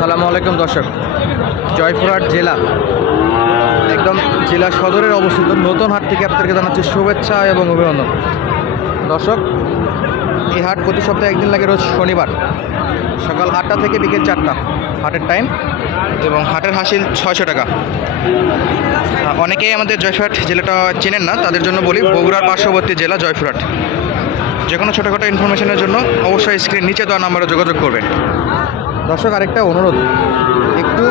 আসসালামু আলাইকুম দর্শক। জয়পুরহাট জেলা, একদম জেলা সদরের অবস্থিত নতুন হাট থেকে আপনাদেরকে জানাচ্ছি শুভেচ্ছা এবং অভিনন্দন। দর্শক, এই হাট প্রতি সপ্তাহে একদিন লাগে রোজ শনিবার, সকাল আটটা থেকে বিকেল চারটা, হাটের টাইম এবং হাটের হাসিল ছয়শো টাকা। অনেকেই আমাদের জয়পুরহাট জেলাটা চেনেন না, তাদের জন্য বলি বগুড়ার পার্শ্ববর্তী জেলা জয়পুরহাট। যে কোনো ছোটোখাটো ইনফরমেশনের জন্য অবশ্যই স্ক্রিন নিচে দেওয়া নাম্বারে যোগাযোগ করবেন। দর্শক আরেকটা অনুরোধ। একটু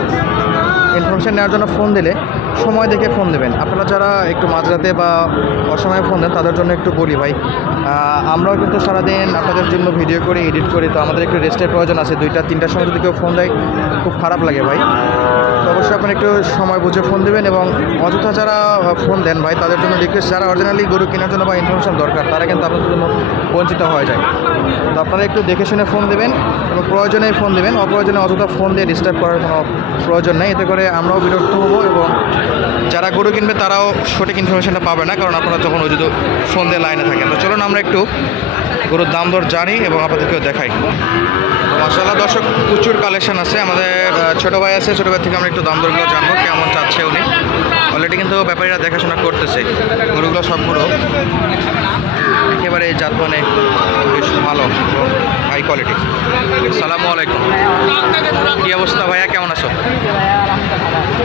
ইনফরমেশান নেওয়ার জন্য ফোন দিলে। সময় দেখে ফোন দেবেন। আপনারা যারা একটু মাঝরাতে বা অসময়ে ফোন দেন, তাদের জন্য একটু বলি ভাই। আমরাও কিন্তু সারাদিন আপনাদের জন্য ভিডিও করি, এডিট করি, তো আমাদের একটু রেস্টের প্রয়োজন আছে। দুইটা, তিনটার সময় যদি কেউ ফোন দেয়, খুব খারাপ লাগে ভাই। তো অবশ্যই আপনারা একটু সময় বুঝে ফোন দেবেন এবং অযথা যারা ফোন দেন ভাই, তাদের জন্য রিকোয়েস্ট যারা অরিজিনালি গরু কেনার জন্য বা ইনফরমেশন দরকার, তারা কিন্তু আপনাদের জন্য বঞ্চিত হয়ে যায়। তো আপনারা একটু দেখে শুনে ফোন দেবেন এবং প্রয়োজনে ফোন দেবেন, অপ্রয়োজনে অযথা ফোন দিয়ে ডিস্টার্ব করার কোনো প্রয়োজন নেই। এতে করে আমরাও বিরক্ত হব এবং যারা গরু কিনবে তারাও সঠিক ইনফরমেশনটা পাবে না, কারণ আপনারা যখন ওই যদি দিয়ে লাইনে থাকেন। তো চলুন আমরা একটু গরুর দাম দর জানি এবং আপনাদেরকেও দেখাই। মাসাল্লাহ দর্শক, প্রচুর কালেকশন আছে। আমাদের ছোটো ভাই আছে, ছোটো ভাই থেকে আমরা একটু দাম দরগুলো জানব, কেমন চাচ্ছে উনি। অলরেডি কিন্তু ব্যাপারীরা দেখাশোনা করতেছে। গরুগুলো সবগুলো একেবারে জাত মানে বেশ ভালো। High quality. সালামু আলাইকুম। কী অবস্থা ভাইয়া? কেমন আছো?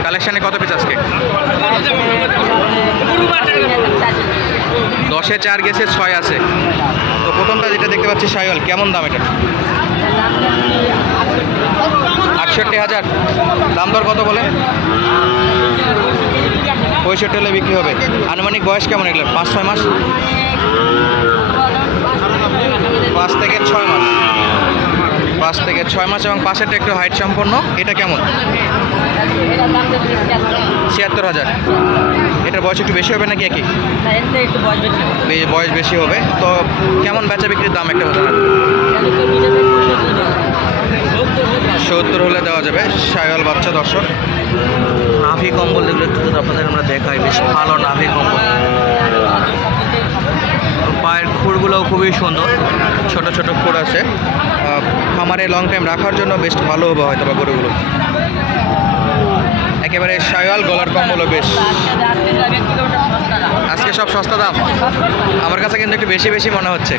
কালেকশানে কত পিস আজকে? দশে চার গেছে, ছয় আছে। তো প্রথমটা যেটা দেখতে পাচ্ছি সাইওয়াল কেমন দাম এটা? আটষট্টি হাজার। দাম দর কত বলে? পঁয়ষট্টি হলে বিক্রি হবে। আনুমানিক বয়স কেমন এগুলো পাঁচ, ছয় মাস পাঁচ থেকে ছয় মাস পাঁচ থেকে ছয় মাস এবং পাশেরটা একটু হাইট সম্পন্ন। এটা কেমন? ছিয়াত্তর হাজার। এটার বয়স একটু বেশি হবে নাকি একই? বয়স বেশি হবে। তো কেমন বেচা বিক্রির দাম একটা পারেন? সত্তর হলে দেওয়া যাবে। সায়াল বাচ্চা, দর্শক। নাভি কম্বল যেগুলো একটু আপনাদের আমরা দেখাই, বেশ ভালো নাভি কম্বল। পায়ের খুরগুলোও খুবই সুন্দর। ছোট ছোট খুর আছে। খামারে লং টাইম রাখার জন্য বেশ ভালো হবে হয়তো বা গরুগুলো। একেবারে শায়াল গলার কম্বলও বেশ। আজকে সব সস্তা দাম? আমার কাছে কিন্তু একটু বেশি বেশি মনে হচ্ছে।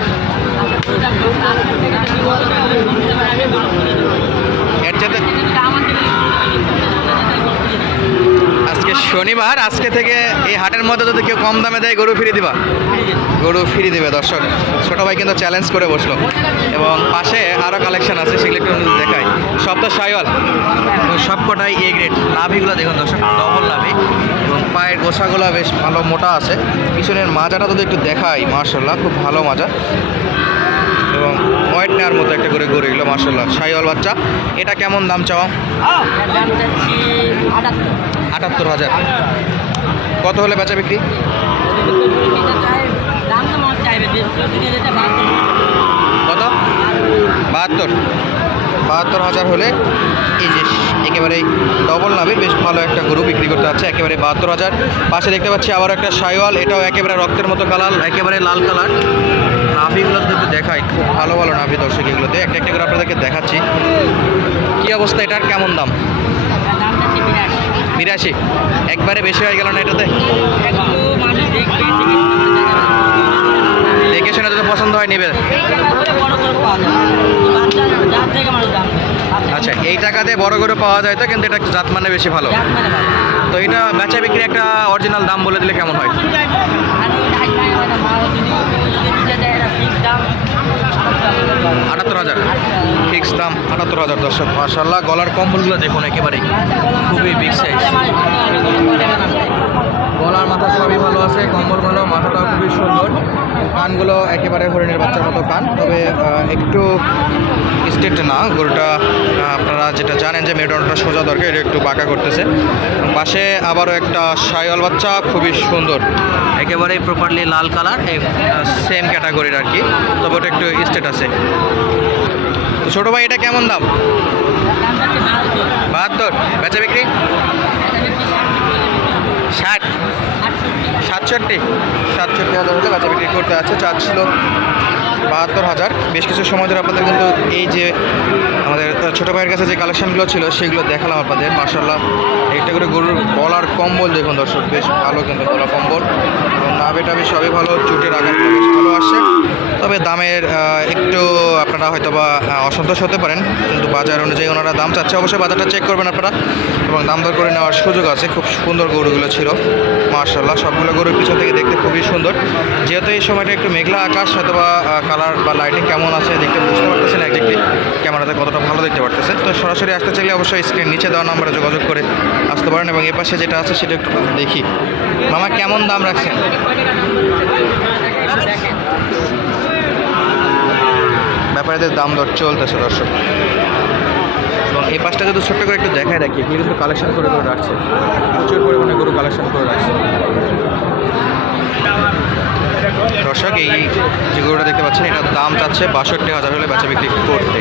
শনিবার আজকে থেকে এই হাটের মধ্যে যদি কেউ কম দামে দেয়, গরু ফিরিয়ে দিবা। গরু ফিরিয়ে দিবে, দর্শক। ছোটো ভাই কিন্তু চ্যালেঞ্জ করে বসল। এবং পাশে আরও কালেকশন আছে, সেগুলো একটু দেখাই। সব তো সাইওয়াল। সব কটাই এ গ্রেড নাভিগুলো দেখুন দর্শক ডবল লাভি। এবং পায়ের গোসাগুলো বেশ ভালো, মোটা আছে। পিছনের মাজাটা যদি একটু দেখাই মার্শাল্লাহ খুব ভালো মাজা। এবং হোয়াইট নেওয়ার মতো একটা করে গরু এগুলো মার্শাল্লাহ সাইওয়াল বাচ্চা। এটা কেমন দাম চাওয়া আটাত্তর হাজার। কত হলে বেচা বিক্রি? কত? বাহাত্তর। বাহাত্তর হাজার হলে এই যে একেবারে ডবল নামের বেশ ভালো একটা গরু বিক্রি করতে যাচ্ছে একেবারে বাহাত্তর হাজার। পাশে দেখতে পাচ্ছি আবার একটা সাইওয়াল, এটাও একেবারে রক্তের মতো কালার, একেবারে লাল কালার। নাভিগুলো একটু দেখাই, খুব ভালো ভালো নাভি দর্শক এগুলোতে। একটা একটা করে আপনাদেরকে দেখাচ্ছি। কী অবস্থা এটার? কেমন দাম? বিরাশি একবারে বেশি হয়ে গেল না এটাতে? দেখে শুনে যদি পছন্দ হয় নেবে। আচ্ছা এই টাকাতে বড় করে পাওয়া যায় তো, কিন্তু এটা একটু জাত মানে বেশি ভালো। তো এটা বেচা বিক্রি একটা অরিজিনাল দাম বলে দিলে কেমন হয় আটাত্তর হাজার ফিক্স দাম আটাত্তর হাজার দর্শক। মাসাল্লাহ গলার কম্বলগুলো দেখুন একেবারেই। খুবই বিগ সাইজ গলার মাথা সবই ভালো আছে কম্বল ভালো মাথাটাও খুবই সুন্দর। কানগুলো একেবারে হরিণের বাচ্চার মতো কান। তবে একটু স্টেট না, গরুটা আপনারা যেটা জানেন যে মেরুদণ্ডটা সোজা দরকার, এটা একটু বাঁকা করতেছে। পাশে আবারও একটা সাইওয়াল বাচ্চা, খুবই সুন্দর। একেবারেই প্রপারলি লাল কালার সেম ক্যাটাগরির আর কি। তবে ওটা একটু স্টেট আছে। তো ছোটো ভাই, এটা কেমন দাম? বাহাত্তর। বেচা বিক্রি? ষাট। সাতষট্টি। সাতষট্টি হাজার হলে বেচা বিক্রি করতে আছে। চাচ্ছিল বাহাত্তর হাজার। বেশ কিছু সময় ধরে আপনাদের কিন্তু এই যে আমাদের ছোটো ভাইয়ের কাছে যে কালেকশনগুলো ছিল, সেগুলো দেখালাম আপনাদের। মার্শাল্লাহ একটা করে গরুর গলার কম্বল দেখুন দর্শক। বেশ ভালো কিন্তু গলা কম্বল। এবং নাভি টাভি সবই ভালো। চুটের আকারটা বেশ ভালো আসছে। তবে দামের একটু আপনারা হয়তো বা অসন্তোষ হতে পারেন, কিন্তু বাজার অনুযায়ী ওনারা দাম চাচ্ছে। অবশ্যই বাজারটা চেক করবেন আপনারা এবং দাম দর করে নেওয়ার সুযোগ আছে। খুব সুন্দর গরুগুলো ছিল মার্শাল্লাহ সবগুলো গরুর পিছন থেকে দেখতে খুবই সুন্দর। যেহেতু এই সময়টা একটু মেঘলা আকাশ হয়তো বা কালার বা লাইটিং কেমন আছে দেখতে বুঝতে পারতেছেন একদিকটি ক্যামেরাতে কতটা ভালো দেখতে পারতেছেন। তো সরাসরি আসতে চাইলে অবশ্যই স্ক্রিন নিচে দেওয়া নাম্বারে যোগাযোগ করে আসতে পারেন এবং এ পাশে যেটা আছে সেটা একটু দেখি। মামা, কেমন দাম রাখছেন? ব্যাপারে দাম দর চলতেছে, দর্শক। এবং এই পাশটা যদি ছোট্ট করে একটু দেখায় রাখি এগুলো কিন্তু কালেকশন করে করে রাখছে। প্রচুর পরিমাণে গরু কালেকশন করে রাখছে। দর্শক, এই যে গরুটা দেখতে পাচ্ছেন, এটার দাম চাচ্ছে বাষট্টি হাজার হলে বেচা বিক্রি করতে।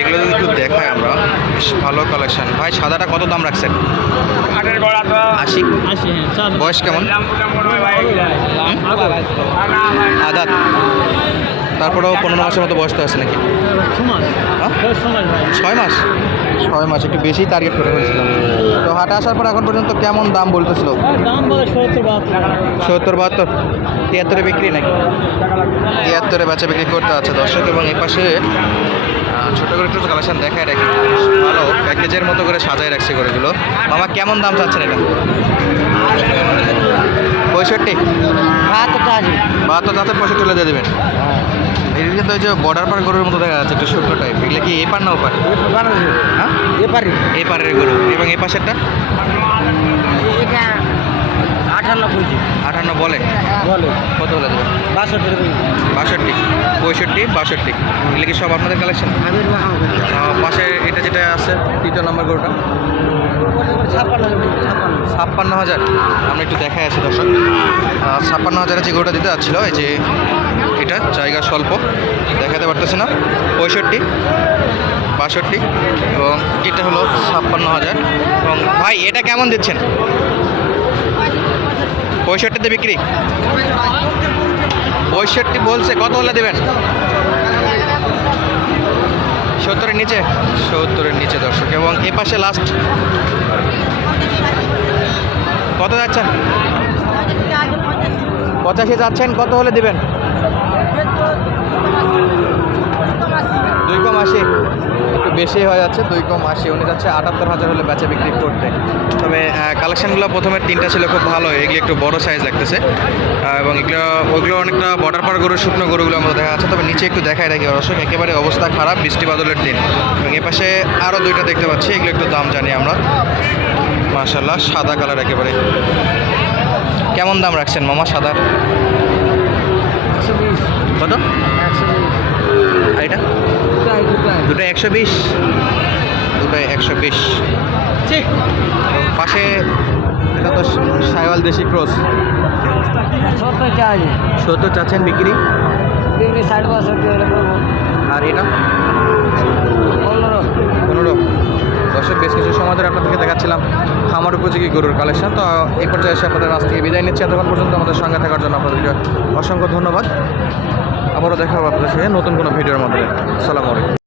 এগুলো যদি একটু দেখায় বেশ ভালো কালেকশন ভাই সাদাটা কত দাম রাখছেন? আশি। হ্যাঁ বয়স কেমন? আদাত। তারপরেও পনেরো মাসের মতো বয়স তো আছে নাকি? হ্যাঁ? ছয় মাস ছয় মাস? একটু বেশি টার্গেট করে ফেলছিলাম। তো হাটে আসার পর এখন পর্যন্ত কেমন দাম বলতেছিল? সত্তর বাহাত্তর। তিয়াত্তরে বিক্রি নাকি? তিয়াত্তরে বেচা বিক্রি করতে আছে দর্শক এবং এই পাশে আহ, ছোট করে একটু কালেকশন দেখায় রাখি। ভালো প্যাকেজের মতো করে সাজায় রাখছে গরুগুলো। মামা কেমন দাম চাচ্ছেন এটা? পঁয়ষট্টি? বাহাত্তর দাঁতের পঁয়ষট্টি তুলে দিয়ে দেবেন। এদিকে কিন্তু ওই যে বর্ডার পার গরুর মতো দেখা যাচ্ছে একটু শুকনো টাইপ এগুলো কি এপার না ওপার? হ্যাঁ এপারি এই পারের গরু। এবং এই পাশেরটা এটা আঠান্ন কেজি আটান্ন বলে? বলে। কত দেবেন বাষট্টি বাষট্টি। পঁয়ষট্টি বাষট্টি। এগুলো কি সব আপনাদের কালেকশন পাশে এটা যেটা আছে তৃতীয় নম্বর গরুটা? ছাপ্পান্ন হাজার। আমরা একটু দেখাই আছি দর্শক। ছাপ্পান্ন হাজারে যে গরুটা দিতে যাচ্ছিল এই যে এটা জায়গা স্বল্প দেখাতে পারতেছে না। পঁয়ষট্টি বাষট্টি এবং এটা হলো ছাপ্পান্ন হাজার। এবং ভাই এটা কেমন দিচ্ছেন? পঁয়ষট্টিতে বিক্রি? পঁয়ষট্টি বলছে, কত হলে দেবেন? সত্তরের নিচে? সত্তরের নিচে, দর্শক, এবং এ পাশে লাস্ট কত যাচ্ছেন? পঁচাশি যাচ্ছেন, কত হলে দিবেন? দুই কম আশি। একটু বেশি হয়ে যাচ্ছে দুই কম আশি। উনি যাচ্ছে আটাত্তর হাজার হলে বেচা বিক্রি করতে। তবে কালেকশনগুলো প্রথমে তিনটা ছিল খুব ভালো এগুলো একটু বড় সাইজ লাগতেছে। এবং এগুলো ওগুলো অনেকটা বর্ডার পার গরু শুকনো গরুগুলো আমরা দেখা যাচ্ছে। তবে নিচে একটু দেখাই রাখি দর্শক একেবারে অবস্থা খারাপ বৃষ্টি বাদলের দিন। এবং এ পাশে আরও দুইটা দেখতে পাচ্ছি এগুলো একটু দাম জানি আমরা। মাশাল্লাহ সাদা কালার একেবারে। কেমন দাম রাখছেন মামা সাদার কত? দুটো একশো বিশ। দুটোই একশো বিশ। ঠিক পাশে এটা তো সাইওয়াল দেশি ক্রস। সত্তর চার্জ সত্তর চাচ্ছেন বিক্রি। বিক্রি ষাট বাষট্টি আর এটা? পনেরো। পনেরো। দর্শক বেশ কিছু সময় ধরে আপনাদেরকে দেখাচ্ছিলাম খামার উপযোগী গরুর কালেকশন। তো এই পর্যায়ে এসে আপনাদের আজ থেকে বিদায় নিচ্ছি। এতক্ষণ পর্যন্ত আমাদের সঙ্গে থাকার জন্য আপনাদেরকে অসংখ্য ধন্যবাদ। আবারও দেখা হবে আপনাদের সাথে নতুন কোনো ভিডিওর মধ্যে আসসালামু আলাইকুম।